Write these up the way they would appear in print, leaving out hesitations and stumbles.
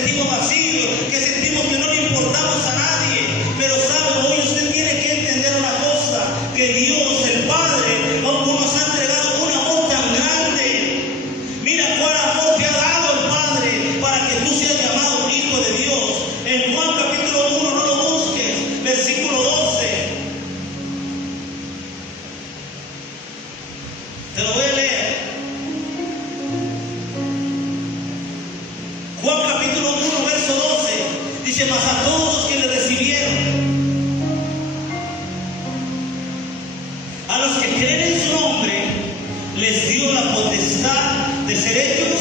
sentimos vacíos, que sentimos que no le importamos a nadie. Pero sabe, hoy usted tiene que entender una cosa, que Dios, el Padre, nos ha entregado un amor tan grande. Mira cuál amor te ha dado el Padre para que tú seas llamado hijo de Dios. En Juan capítulo 1, no lo busques, versículo 12. Te lo voy a leer. Juan capítulo 1, verso 12. Dice, mas a todos los que le recibieron, a los que creen en su nombre, les dio la potestad de ser hechos.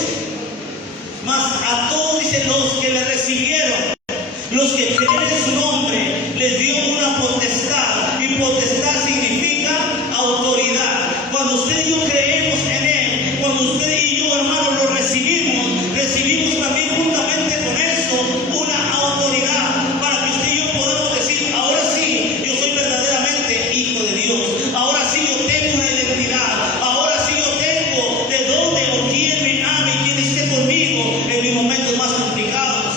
Mas a todos, dice, los que le recibieron, los que creen en su nombre, les dio una potestad. Y potestad significa autoridad. Cuando usted y yo creemos en Él, cuando usted y yo, hermanos, lo recibimos también juntamente con eso una autoridad para que usted y yo podamos decir, ahora sí, yo soy verdaderamente hijo de Dios. Ahora sí yo tengo una identidad. Ahora sí yo tengo de dónde o quién me ama y quién esté conmigo en mis momentos más complicados.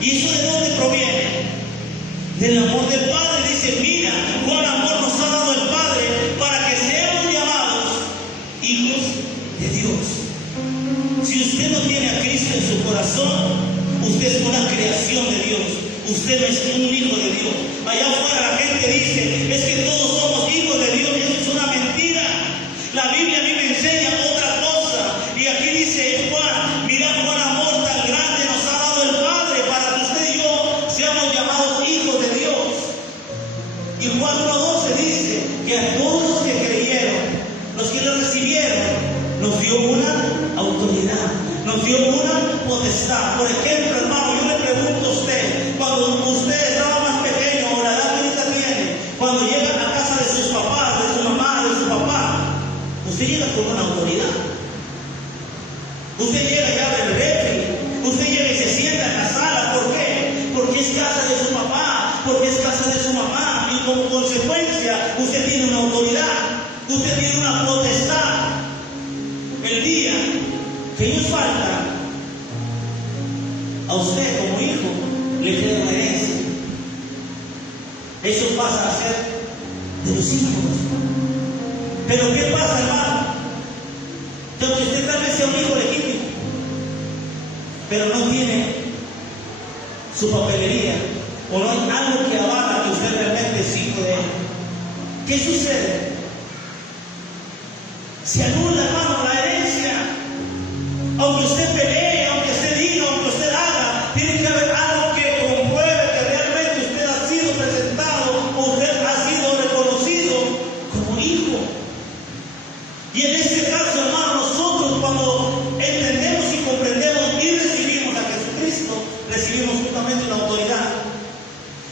¿Y eso de dónde proviene? Del amor del Padre. Dice, mira cuál amor nos ha dado el Padre para que seamos llamados hijos de Dios. Si usted no tiene a Cristo en su corazón, usted es una creación de Dios. Usted no es un hijo de Dios. Allá afuera la gente dice, es que todos somos hijos de Dios. Y eso es una mentira. La Biblia a mí me enseña otra cosa. Y aquí dice Juan, mira cuál amor tan grande nos ha dado el Padre para que usted y yo seamos llamados hijos de Dios. Y Juan 1:12 dice que a todos los que creyeron, los que lo recibieron, nos dio una autoridad, nos dio una potestad. Por ejemplo, hermano, yo le pregunto a usted, cuando usted estaba más pequeño o la edad que ahorita tiene, cuando llega a la casa de sus papás, de su mamá, de su papá, usted llega con una autoridad. Usted llega y abre el refri, usted llega y se sienta en la sala. ¿Por qué? Porque es casa de su papá, porque es casa de su mamá, y como consecuencia usted tiene una autoridad, usted tiene una potestad. El día que ellos faltan, a usted como hijo le queda una herencia. Eso pasa a ser de los hijos. Pero ¿qué pasa, hermano? Que aunque usted tal vez sea un hijo legítimo, pero no tiene su papelería, o no hay algo que avala que usted realmente es hijo de él, ¿qué sucede? Se anula, hermano, la herencia. Aunque usted pelee, aunque usted diga, aunque usted haga, tiene que haber algo que compruebe que realmente usted ha sido presentado o usted ha sido reconocido como hijo. Y en este caso, hermano, nosotros cuando entendemos y comprendemos y recibimos a Jesucristo, recibimos justamente una autoridad,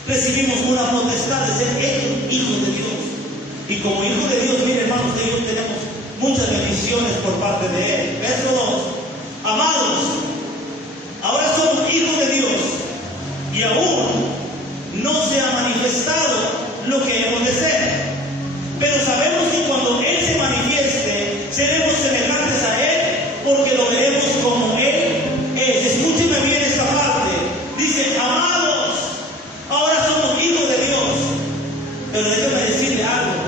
recibimos una potestad de ser hechos hijos de Dios. Y como hijos de Dios, mire, hermanos, de Dios tenemos muchas bendiciones por parte de Él. Verso 2. Amados, ahora somos hijos de Dios y aún no se ha manifestado lo que hemos de ser. Pero sabemos que cuando Él se manifieste, seremos semejantes a Él, porque lo veremos como Él es. Escúcheme bien esta parte. Dice, amados, ahora somos hijos de Dios. Pero déjeme decirle algo.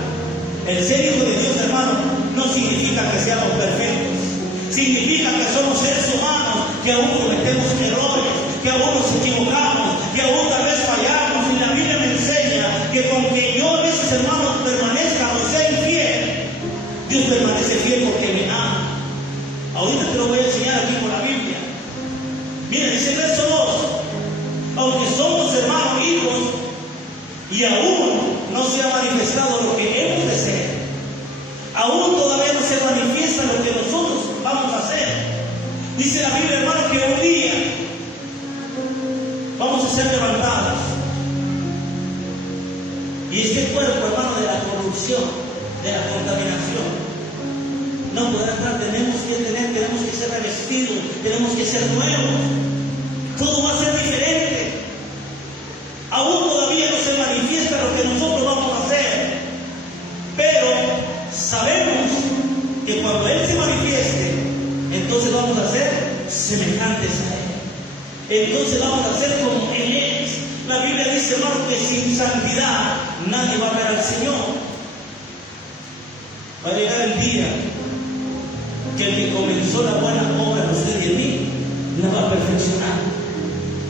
El ser hijo de Dios, hermano, no significa que seamos perfectos. Significa que somos seres humanos, que aún cometemos errores, que aún nos equivocamos, que aún tal vez fallamos. Y la Biblia me enseña que con que yo a veces, hermano, permanezca o sea infiel, Dios permanece fiel porque me ama. Ahorita te lo voy a enseñar aquí con la Biblia. Mira, dice el verso 2. Aunque somos hermanos hijos y aún no se ha manifestado lo que hemos de ser, aún todavía no se manifiesta lo que nosotros vamos a hacer. Dice la Biblia, hermano, que un día vamos a ser levantados. Y este cuerpo, hermano, de la corrupción, de la contaminación, no podrá entrar. Tenemos que ser revestidos, tenemos que ser nuevos. Todo va a ser diferente. Aún todavía no se manifiesta lo que nosotros vamos a hacer. Pero sabemos que cuando Él se manifieste, entonces vamos a ser semejantes a Él. entonces vamos a ser como Él es. La Biblia dice, hermano, que sin santidad nadie va a ver al Señor. Va a llegar el día que el que comenzó la buena obra en usted y en mí, la va a perfeccionar.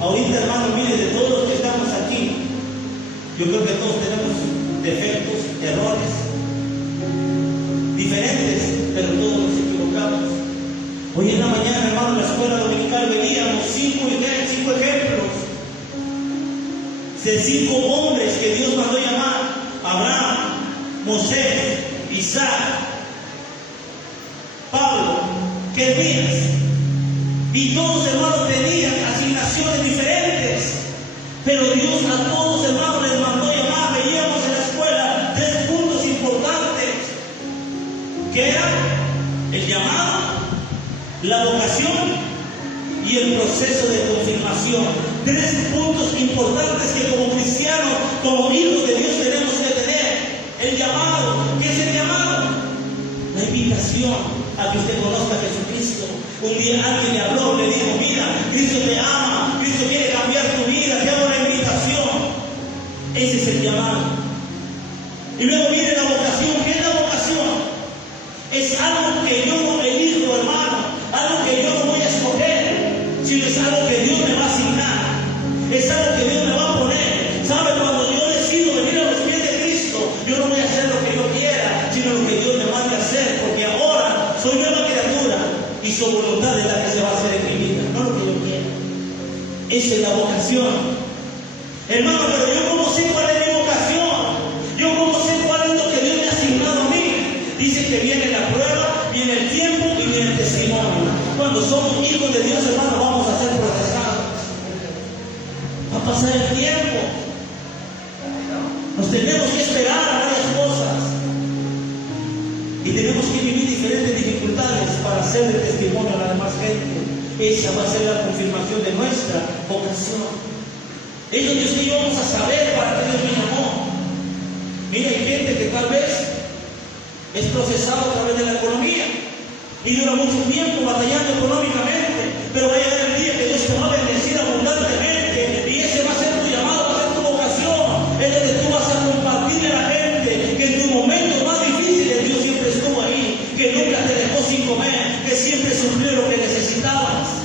Ahorita, hermano, mire, de todos los que estamos aquí, yo creo que todos tenemos defectos, errores, diferentes, pero todos nos equivocamos. Hoy en la mañana, hermano, en la escuela dominical veíamos 5 ejemplos de 5 hombres que Dios mandó llamar: Abraham, Moisés, Isaac, Pablo, Jeremías. Y todos, hermanos, tenían asignaciones diferentes, pero Dios a todos, hermanos, les mandó llamar. Veíamos en la escuela 3 puntos importantes, que eran el llamado, la vocación y el proceso de confirmación. 3 puntos importantes que como cristianos, como hijos de Dios, tenemos que tener. El llamado. ¿Qué es el llamado? La invitación a que usted conozca a Jesucristo. Un día alguien le habló, le dijo: mira, Cristo te ama, Cristo quiere cambiar tu vida, te hago la invitación. Ese es el llamado. Y luego viene la vocación. ¿Qué es la vocación? Es algo que yo no elijo, hermano, algo que yo no voy a escoger, sino es algo que Dios me va a asignar, es algo que Dios me va a poner. ¿Sabe? Cuando yo decido venir a los pies de Cristo, yo no voy a hacer lo que yo quiera, sino lo que Dios me mande a hacer, porque ahora soy nueva criatura y su voluntad es la que se va a hacer en mi vida, no lo que yo quiera. Esa es la vocación, hermano. Pero yo cómo sé cuál es mi vocación, yo cómo sé cuál es lo que Dios me ha asignado a mí. Dice que viene la prueba, viene el tiempo y viene el testimonio. Cuando somos hijos de Dios, hermano, vamos a ser procesados. Va a pasar el tiempo. Nos tenemos que esperar a varias cosas. Y tenemos que vivir diferentes dificultades para hacer de testimonio a la demás gente. Esa va a ser la confirmación de nuestra vocación. Es donde usted y yo vamos a saber para qué Dios me llamó. Mira, hay gente que tal vez es procesado a través de la economía y dura mucho tiempo batallando económicamente, pero va a llegar el día que Dios te va a bendecir abundantemente y ese va a ser tu llamado, va a ser tu vocación. Es donde tú vas a compartirle a la gente que en tus momentos más difíciles Dios siempre estuvo ahí, que nunca te dejó sin comer, que siempre suplió lo que necesitabas.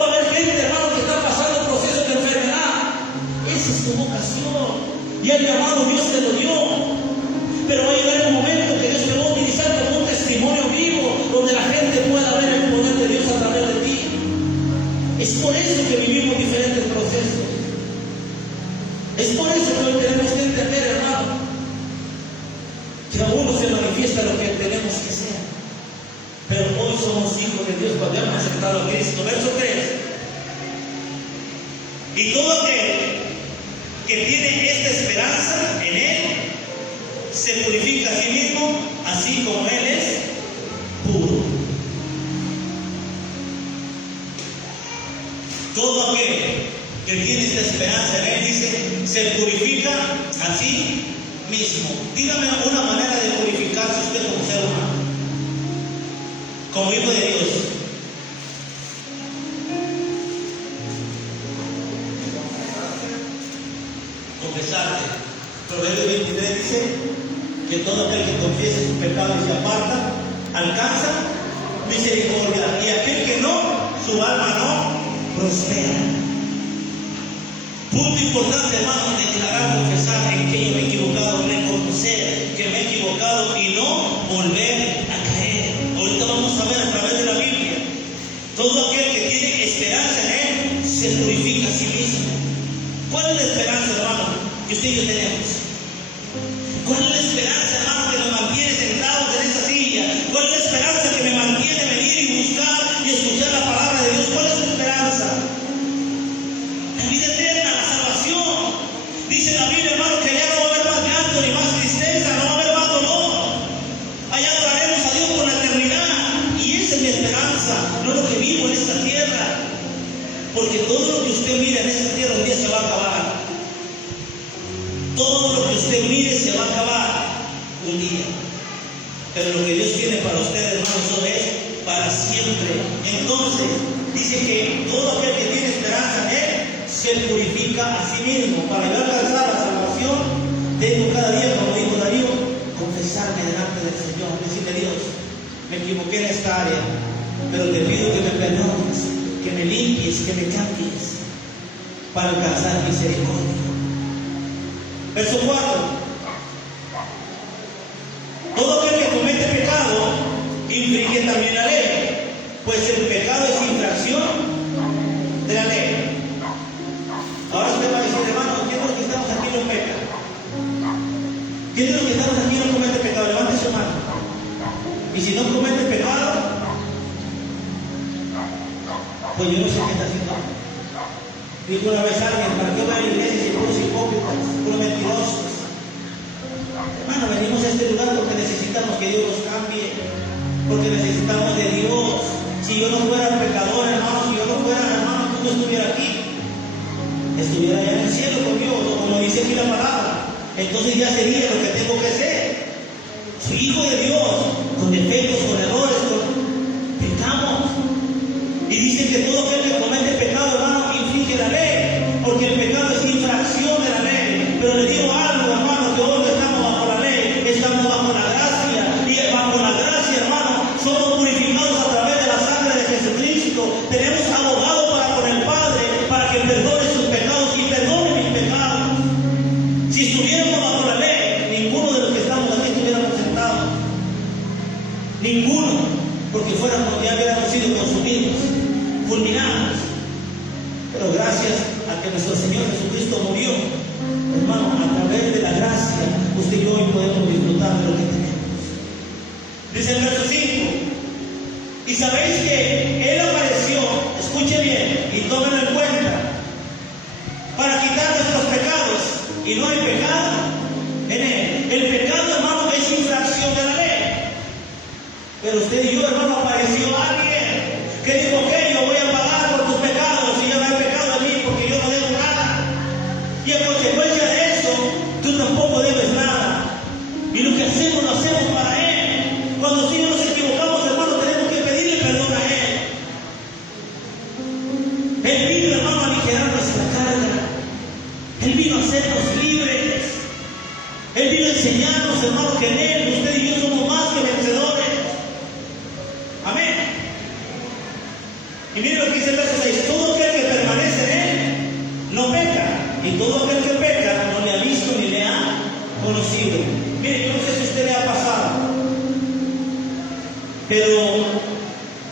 Va a haber gente, hermano, que está pasando procesos de enfermedad. Esa es tu vocación y el llamado Dios te lo dio. Pero va a llegar el momento que Dios te va a utilizar como un testimonio vivo, donde la gente pueda ver el poder de Dios a través de ti. Es por eso que vivimos diferentes procesos. Es por eso que hoy tenemos que entender, hermano, que a uno se manifiesta lo que tenemos que ser. Pero hoy somos hijos de Dios cuando hemos aceptado a Cristo. Verso 3. Y todo aquel que tiene esta esperanza en Él se purifica a sí mismo, así como Él es puro. Todo aquel que tiene esta esperanza en Él, dice, se purifica a sí mismo. Dígame una manera de purificarse usted como ser humano, como hijo de Dios. Confesarte. Proverbios 23 dice que todo aquel que confiese su pecado y se aparta, alcanza misericordia. Y aquel que no, su alma no prospera. Punto importante, hermano, declarar, confesar en que yo me he equivocado, reconocer que me he equivocado y no volver a caer. Ahorita vamos a ver a través de la Biblia. Todo aquel que tiene esperanza en Él se purifica a sí mismo. ¿Cuál es la esperanza, hermano, que usted y yo tenemos? ¿Cuál es la esperanza, hermano, que nos mantiene sentados en esa silla? ¿Cuál es la esperanza que me mantiene venir y buscar y escuchar la palabra de Dios? ¿Cuál es su esperanza? La vida eterna, la salvación. Dice la Biblia, hermano, que allá no va a haber más llanto ni más tristeza, no va a haber más dolor. Allá adoraremos a Dios por la eternidad. Y esa es mi esperanza, no lo que vivo en esta tierra. Porque todo lo que usted mira en esta tierra un día se va a acabar. Todo lo que usted mire se va a acabar un día. Pero lo que Dios tiene para ustedes, hermanos, eso es para siempre. Entonces, dice que todo aquel que tiene se purifica a sí mismo. Para yo alcanzar la salvación, tengo cada día, como dijo Darío, confesarme delante del Señor, decirle: Dios, me equivoqué en esta área, pero te pido que me perdones, que me limpies, que me cambies, para alcanzar misericordia. Verso 4. Todo aquel que comete pecado infringe también la ley, pues el pecado es infracción de la ley. Ahora usted va a decir: hermano, ¿quién de los que estamos aquí no peca? ¿Quién de los que estamos aquí no comete pecado? Levante su mano. Y si no comete pecado, pues yo no sé qué está haciendo. Dijo una vez alguien: ¿para qué voy a la iglesia si puros hipócritas, puros mentirosos? Hermano, venimos a este lugar porque necesitamos que Dios nos cambie, porque necesitamos de Dios. Si yo no fuera pecador, hermano, si yo no fuera, hermano, tú no estuviera aquí, estuviera allá en el cielo con Dios, como dice aquí la palabra. Entonces ya sería lo que tengo que ser, su hijo de Dios, con defectos, con errores, pecamos. Y dice que todo aquel que comete pecado, hermano, infringe la ley, porque el pecado es infracción de la ley. Pero le digo algo, hermano, que hoy no estamos bajo la ley, estamos bajo la gracia. Y bajo la gracia, hermano, somos purificados a través de la sangre de Jesucristo. Tenemos abogado para con el Padre, para que perdone sus pecados y perdone mis pecados. Si estuviéramos bajo la ley, ninguno de los que estamos aquí estuviéramos sentados. Ninguno, porque fuéramos, ya hubiéramos sido consumidos, fulminados. Pero gracias a que nuestro Señor Jesucristo murió, hermano, a través de la gracia, usted y yo hoy podemos disfrutar de lo que tenemos. Dice el verso 5: y sabéis que Él apareció, escuche bien y tómenlo en cuenta, para quitar nuestros pecados, y no hay pecado en Él. El pecado, hermano, es infracción de la ley. Pero usted y yo, hermano, apareció alguien que dijo: ok, yo voy a pagar por tus pecados, y ya no hay pecado en mí porque yo no debo nada. Y a consecuencia de eso, tú tampoco debes nada. Y lo que hacemos, lo hacemos para Él. Cuando sí nos equivocamos, hermano, tenemos que pedirle perdón a Él. Él vino, hermano, a aligerar nuestra carga. Él vino a hacernos libres. Él vino a enseñarnos, hermano, que en Él, usted y yo somos más que vencedores. Amén. Y mire lo que dice el verso 6: todo aquel que permanece en Él no peca, y todo aquel que peca no le ha visto ni le ha conocido. Mire, yo no sé si a usted le ha pasado, pero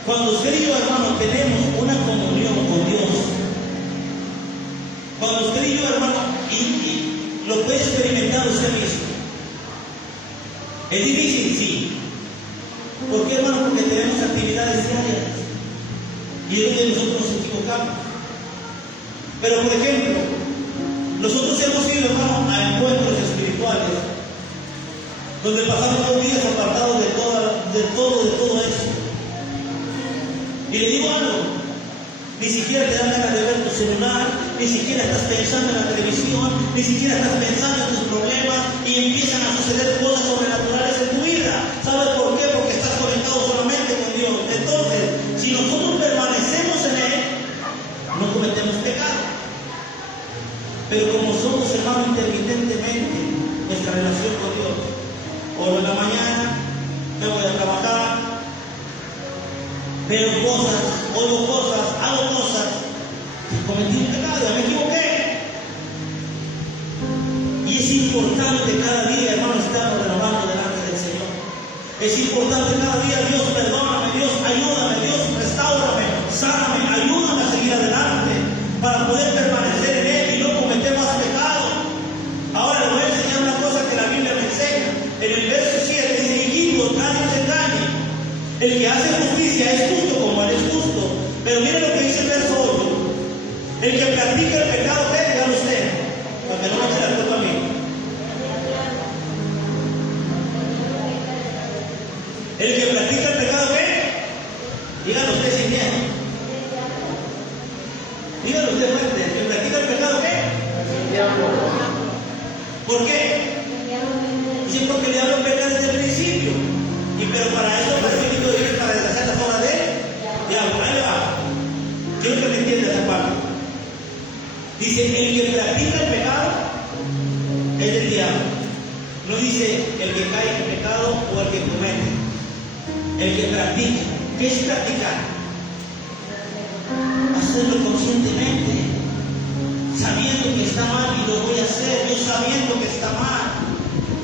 cuando usted y yo, hermano, tenemos una comunión con Dios, cuando usted y yo, hermano, y lo puede experimentar usted mismo, es difícil, sí. ¿Por qué, hermano? Porque tenemos actividades diarias y es donde nosotros nos equivocamos. Pero, por ejemplo, nosotros hemos ido, hermano, a encuentros espirituales donde pasamos 2 días apartados de todo eso. Y le digo algo: ni siquiera te dan ganas de ver tu celular, ni siquiera estás pensando en la televisión, ni siquiera estás pensando en tus problemas, y empiezan a suceder cosas sobrenaturales en tu vida. ¿Sabes por qué? Porque estás conectado solamente con Dios. Entonces, si nosotros permanecemos en Él, no cometemos pecado. Pero como somos, hermano, intermitentemente, nuestra relación con Dios, oro en la mañana, me voy a trabajar, veo cosas, oigo cosas, hago cosas, cometí un pecado, ya me equivoqué. Y es importante cada día, hermano, estarnos renovando delante del Señor. Es importante cada día: Dios, perdóname, Dios, ayúdame, Dios, restáurame, sáname, ayúdame a seguir adelante para poder permanecer en Él y no cometer más pecado. Ahora le voy a enseñar una cosa que la Biblia me enseña. En el verso 7 dice: hijitos, nadie os engañe. El que hace justicia es justo como Él es justo. Pero mire lo que dice el verso 8: el que practica el pecado, ¿qué? Dígalo usted, para que no me eche la culpa a mí. El que practica el pecado, ¿qué? Dígalo usted sin miedo. Dígalo usted fuerte: el que practica el pecado, ¿qué? ¿Por qué? Dice: porque el diablo peca desde el principio. Y pero para eso facilito vivir para deshacer las obras de diablo. Ahí va. Quiero que me entienda esa parte. Dice, el que practica el pecado es del diablo. No dice el que cae en pecado o el que comete. El que practica. ¿Qué es practicar? Hacerlo conscientemente, sabiendo que está mal y lo voy a hacer, yo sabiendo que está mal.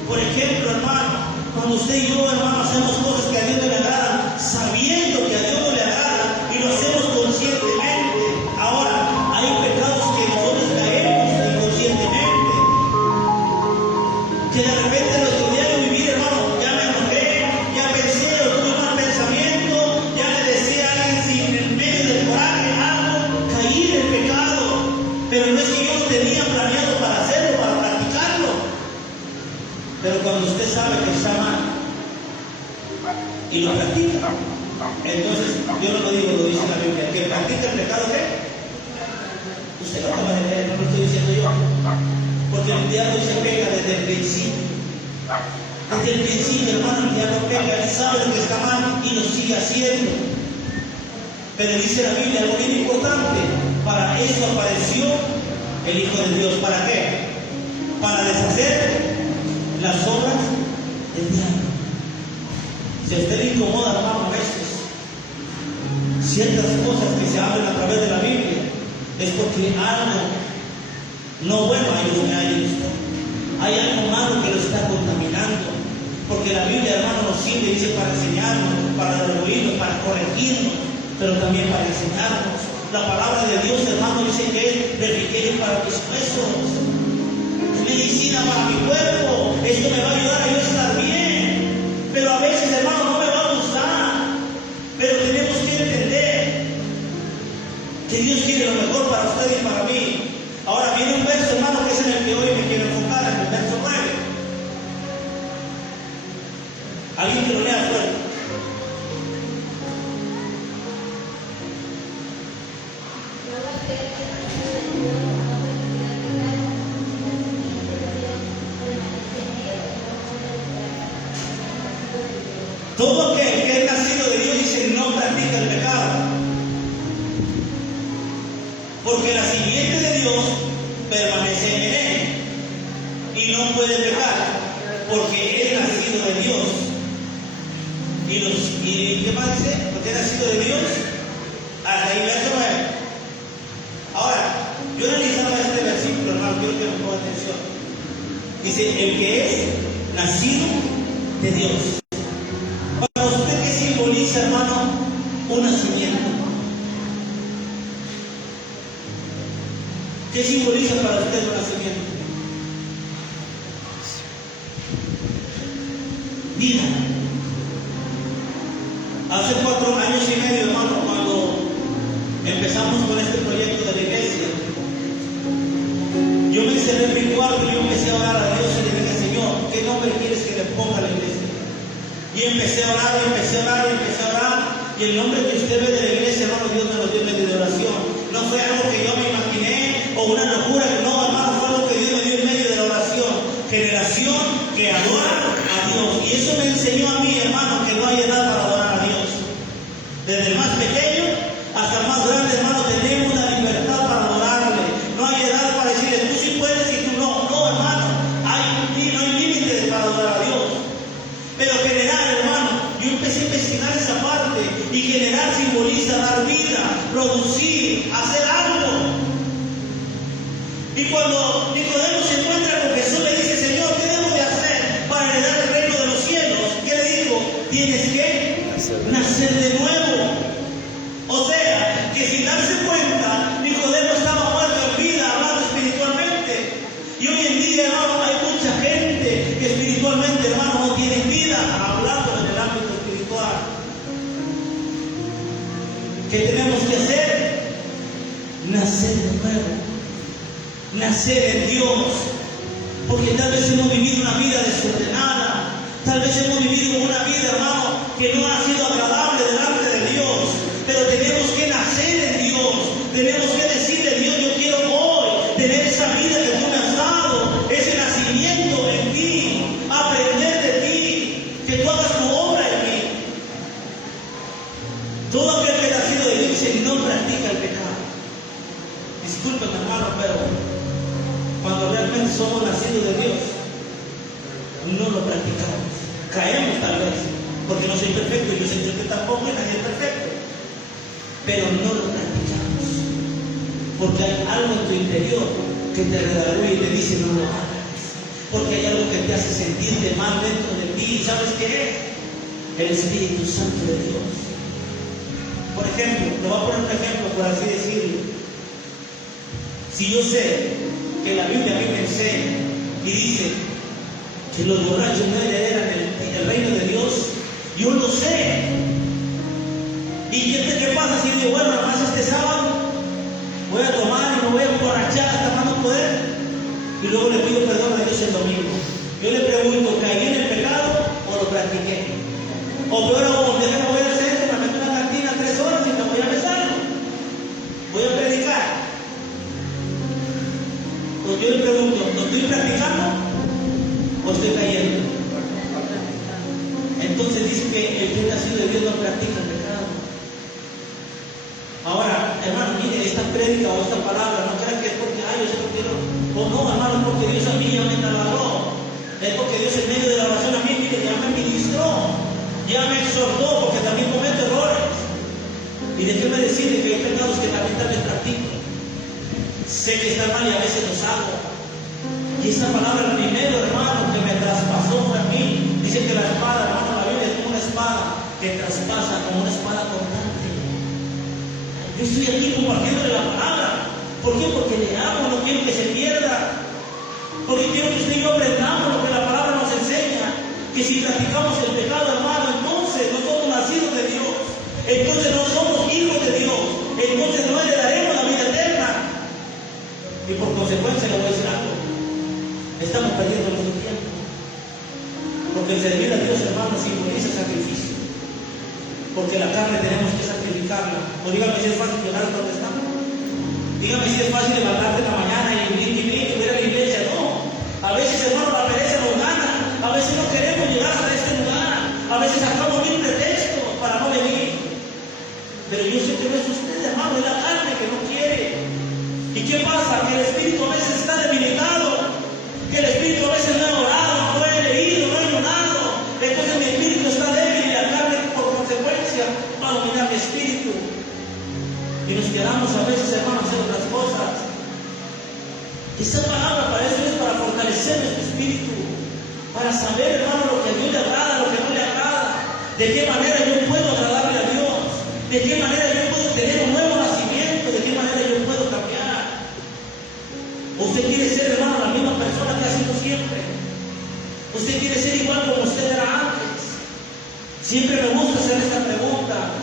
Por ejemplo, hermano, cuando usted y yo, hermano, hacemos cosas que a Dios no le agradan, sabiendo que a Dios no le agrada y lo hacemos conscientemente. Ahora, hay pecados que nosotros caemos inconscientemente, que de repente en nuestro diario vivir, hermano, ya me enojé, ya pensé o tuve un mal pensamiento, ya le decía a alguien sin en medio del coraje algo, caí en el pecado, pero no es que yo lo tenía planeado para hacerlo, para practicarlo. Pero cuando usted sabe que está mal y lo practica, entonces yo no lo digo, lo dice la Biblia. Que practica el pecado, ¿qué? Usted lo acaba de leer, no lo estoy diciendo yo. Porque el diablo se pega desde el principio. Desde el principio, hermano, el diablo pega, él sabe lo que está mal y lo sigue haciendo. Pero dice la Biblia algo bien importante: para eso apareció el Hijo de Dios. ¿Para qué? Para deshacer las obras del diablo. Si a usted le incomoda, hermano, a veces ciertas cosas que se hablan a través de la Biblia, es porque algo no bueno hay en usted. Hay algo malo que lo está contaminando. Porque la Biblia, hermano, nos sirve, dice, para enseñarnos, para redarguirnos, para corregirnos, pero también para enseñarnos. La palabra de Dios, hermano, dice que es refrigerio para mis huesos, medicina para mi cuerpo. Esto me va a ayudar a yo estar bien. Pero a veces, hermano, no me va a gustar. Pero tenemos que entender que Dios quiere lo mejor para usted y para mí. Ahora viene un verso, hermano, que es en el que hoy me quiero enfocar, en el verso 9. Alguien que lo lea fuerte. Todo aquel que es nacido de Dios, dice, no practica el pecado. Porque la simiente de Dios permanece en él y no puede pecar, porque es nacido de Dios. ¿Y qué más dice? Porque es nacido de Dios. Hasta ahí, verso 9. Ahora, yo analizaba este versículo, hermano, quiero que me ponga atención. Dice, el que es nacido de Dios. Para usted, ¿qué simboliza, hermano, un nacimiento? ¿Qué simboliza para usted un nacimiento? Vida. Hace 4 años y medio, hermano, cuando empezamos con este proyecto de la iglesia, yo me encerré en mi cuarto y yo empecé a orar a Dios y le dije, Señor, ¿qué nombre quieres que le ponga a la iglesia? Y empecé a orar, y empecé a orar, y empecé a orar. Y el nombre que usted ve de la iglesia, hermano, Dios me lo dio en medio de oración. No fue algo que yo me imaginé o una locura, no, hermano, fue algo que Dios me dio en medio de la oración. Generación que adora a Dios. Y eso me enseñó a mí, hermano, que no hay edad para adorar a Dios. Desde el más pequeño hasta el más grande, hermano, tenemos la libertad para adorarle. No hay edad para decirle, tú sí puedes y tú no. No, hermano, no hay límites para adorar a Dios. Pero generar, hermano, yo empecé a investigar esa parte, y generar simboliza dar vida, producir, hacer algo. Y cuando Nicodemo se encuentra con Jesús, le dice, Señor, ¿qué debo de hacer para heredar el reino de los cielos? ¿Qué le dijo? Tienes que nacer de nuevo. O sea, que sin darse cuenta, Nicodemo estaba muerto en vida, hablando espiritualmente. Y hoy en día, hermano, hay mucha gente que espiritualmente, hermano, no tiene vida, hablando en el ámbito espiritual. ¿Qué tenemos que hacer? Nacer de nuevo. Nacer en Dios. Porque tal vez hemos vivido una vida desordenada. Tal vez hemos vivido una vida, hermano, que no ha sido agradable delante de Dios. Pero tenemos que nacer en Dios. Tenemos que decirle, Dios, yo quiero hoy tener esa vida que tú me has dado, ese nacimiento en ti, aprender de ti, que tú hagas tu obra en mí. Todo aquel que ha nacido de Dios dice, no practica el pecado. Disculpen, hermano, pero realmente somos nacidos de Dios, no lo practicamos. Caemos tal vez, porque no soy perfecto, yo sé que usted tampoco y nadie es perfecto, pero no lo practicamos, porque hay algo en tu interior que te redarguye y te dice no lo hagas, porque hay algo que te hace sentirte mal dentro de ti. ¿Sabes qué es? El Espíritu Santo de Dios. Por ejemplo, te voy a poner un ejemplo, por así decirlo. Si yo sé que la Biblia a mí me enseña y dice que los borrachos no heredan el reino de Dios, yo lo sé. ¿Y qué pasa si yo digo, bueno, además este sábado voy a tomar y me voy a emborrachar hasta más no poder, y luego le pido perdón a Dios el domingo? Yo le pregunto, ¿caí en el pecado o lo practiqué? O peor aún, déjame, voy al centro, me meto en una cantina 3 horas y me voy a besarlo. Voy a predicar. Pues yo le pregunto, ¿lo estoy practicando o estoy cayendo? Entonces dice que el que es nacido de Dios no practica el pecado. Ahora, hermano, mire, esta prédica o esta palabra, no crean que es porque, yo sé porque o no, hermano, es porque Dios a mí ya me trabajó. Es porque Dios en medio de la oración a mí, mire, ya me ministró, ya me exhortó, porque también cometo errores. Y déjeme decirle que hay pecados que también practico. Sé que está mal y a veces los hago. Y esta palabra primero, hermano, que me traspasó fue a mí. Dice que la espada, hermano, la Biblia es como una espada que traspasa, como una espada cortante. Yo estoy aquí compartiéndole la palabra. ¿Por qué? Porque le amo, no quiero que se pierda. Porque quiero que usted y yo aprendamos lo que la palabra nos enseña. Que si practicamos el pecado, hermano, entonces no somos nacidos de Dios. Entonces no somos hijos de Dios. Entonces no heredaremos la vida eterna. Y por consecuencia le voy a decir algo. Estamos perdiendo nuestro tiempo. Porque el servir a Dios, hermano, simboliza sacrificio. Porque la carne tenemos que sacrificarla. O dígame si es fácil llegar hasta donde estamos. Dígame si es fácil levantarte en la mañana y ir a la iglesia. No. A veces, hermano, la pereza nos gana. A veces no queremos llegar hasta este lugar. A veces sacamos 1000 pretextos para no venir. Pero yo sé que no es usted, hermano, es la carne que no quiere. ¿Y qué pasa? Que el espíritu a veces está debilitado. Que el espíritu a veces no ha orado, no ha leído, no ha ayunado. Entonces mi espíritu está débil y la carne por consecuencia va a dominar mi espíritu. Y nos quedamos a veces, hermanos, en otras cosas. Esta palabra para eso es para fortalecer nuestro espíritu. Para saber, hermano, lo que a Dios le agrada, lo que no le agrada. De qué manera yo puedo agradarle a Dios. De qué manera yo puedo tener un nuevo nacimiento. De qué manera yo puedo cambiar. Usted quiere ser, hermano, la misma persona que ha sido siempre. Usted quiere ser igual como usted era antes. Siempre me gusta hacer esta pregunta.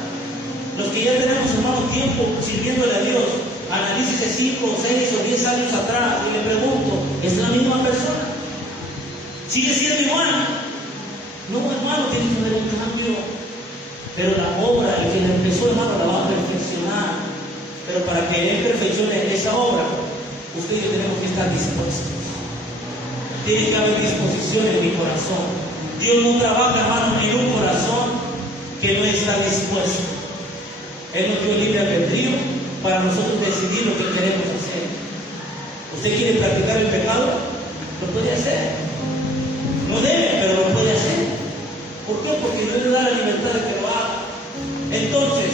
Los que ya tenemos, hermano, tiempo sirviéndole a Dios, analícese 5, 6 o 10 años atrás y le pregunto, ¿es la misma persona? ¿Sigue siendo igual? No, hermano, tiene que haber un cambio. Pero la obra, el que la empezó, hermano, la va a perfeccionar. Pero para que Él perfeccione esa obra, usted y yo tenemos que estar dispuestos. Tiene que haber disposición en mi corazón. Dios no trabaja, hermano, en un corazón que no está dispuesto. Él nos dio libre albedrío para nosotros decidir lo que queremos hacer. ¿Usted quiere practicar el pecado? Lo puede hacer. No debe, pero lo puede hacer. ¿Por qué? Porque Dios le da la libertad de que lo haga. Entonces,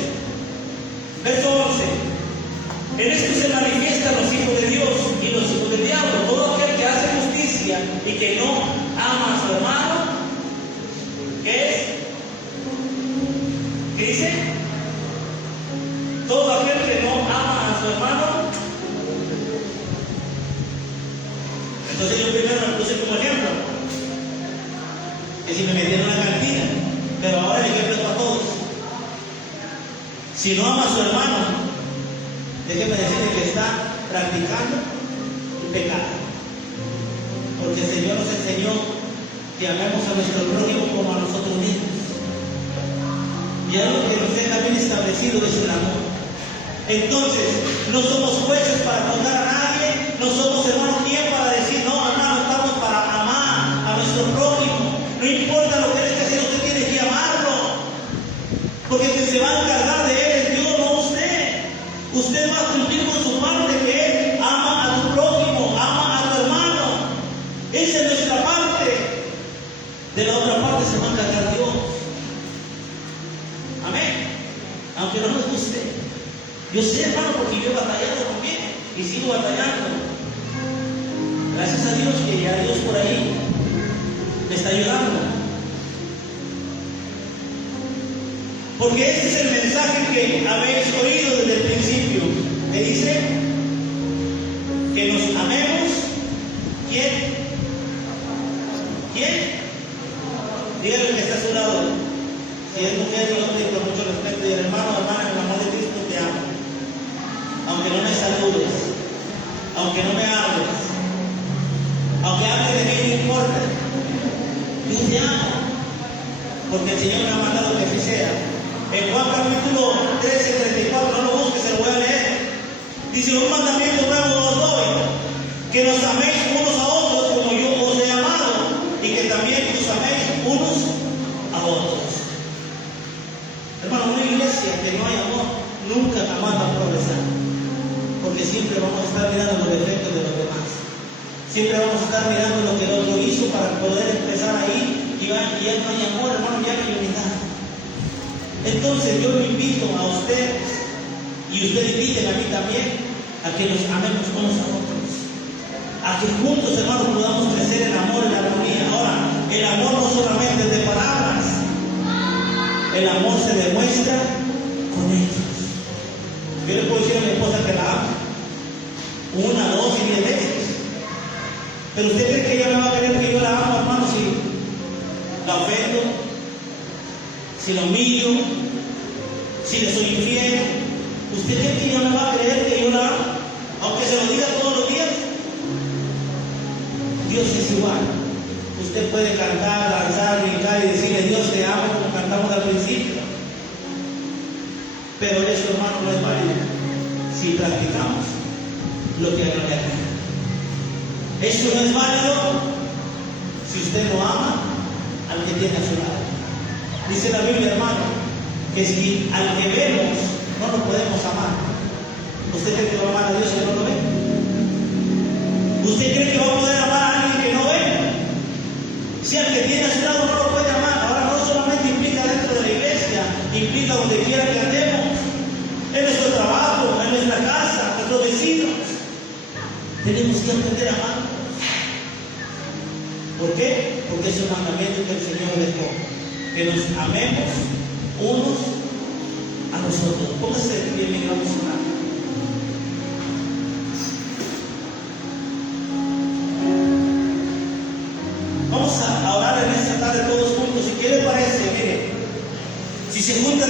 verso 11. En esto se manifiestan los hijos de Dios y los hijos del diablo. Todo aquel que hace justicia y que no ama a su hermano, ¿qué es? ¿Qué dice? Todo aquel que no ama a su hermano. Entonces yo primero me puse como ejemplo. Que si me metieron en la cantina, pero ahora el ejemplo es para todos. Si no ama a su hermano, déjeme decirle que está practicando el pecado. Porque el Señor nos enseñó que amemos a nuestro prójimo como a nosotros mismos. Y algo que nos deja bien establecido es el amor. Entonces, no somos jueces para juzgar a nadie, no somos, hermanos, quien para decir, no, hermano, estamos para amar a nuestro prójimo. No importa lo que él esté haciendo, usted tiene que amarlo. Porque quien se va a encargar de él es Dios, no usted. Usted va a cumplir con su parte, que es ama a tu prójimo, ama a tu hermano. y yo he batallado también y sigo batallando. Gracias a Dios que ya Dios por ahí me está ayudando. Porque ese es el mensaje que habéis oído desde el principio. Que dice que nos amemos. ¿Quién? ¿Quién? Dígale que está a su lado. Si es mujer y hombre, con mucho respeto. Y el hermano, hermana, en el amor de Cristo te amo. Aunque no me saludes, aunque no me hables, aunque hables de mí, no importa. Yo te amo. Porque el Señor me ha mandado que así sea. En Juan capítulo 13, 34, no lo busques, se lo voy a leer. Dice: un mandamiento nuevo os doy, que nos améis unos a otros como yo os he amado, y que también os améis unos a otros. Hermano, una iglesia que no hay amor nunca jamás va a progresar, porque siempre vamos a estar mirando los defectos de los demás. Siempre vamos a estar mirando lo que el otro hizo para poder expresar ahí, y ya no hay amor, hermano, ya no hay unidad. Entonces yo lo invito a ustedes, y ustedes inviten a mí también, a que nos amemos unos a otros, a que juntos, hermanos, podamos crecer en amor, en armonía. Ahora, el amor no solamente es de palabras, el amor se demuestra con hechos. Yo le puedo decir a mi esposa que la amo 1, 2 y 10 veces, pero usted cree que ella me va a querer que yo la amo, hermano, si la ofendo, si la humillo, si le soy infiel? ¿Usted cree que ella me va a creer que yo la amo, aunque se lo diga todos los días? Dios es igual. Usted puede cantar, danzar, brincar y decirle: Dios te amo, como cantamos al principio, pero eso, hermano, no es válido si practicamos lo que a Él le agrada. Eso no es válido si usted no ama al que tiene a su lado. Dice la Biblia, hermano, que si al que vemos no lo podemos amar, ¿usted cree que va a amar a Dios si no lo ve? ¿Usted cree que va a poder amar a alguien que no ve? Si al que tiene a su lado no lo puede amar. Ahora, no solamente implica dentro de la iglesia, implica donde quiera que andemos, en nuestro trabajo, en nuestra casa, nuestros vecinos. Tenemos que aprender a amar. ¿Por qué? Porque es un mandamiento que el Señor dejó, que nos amemos unos a nosotros. Póngase de pie, mi gran personal. Vamos a orar en esta tarde todos juntos. Si quiere, parece, mire, si se juntan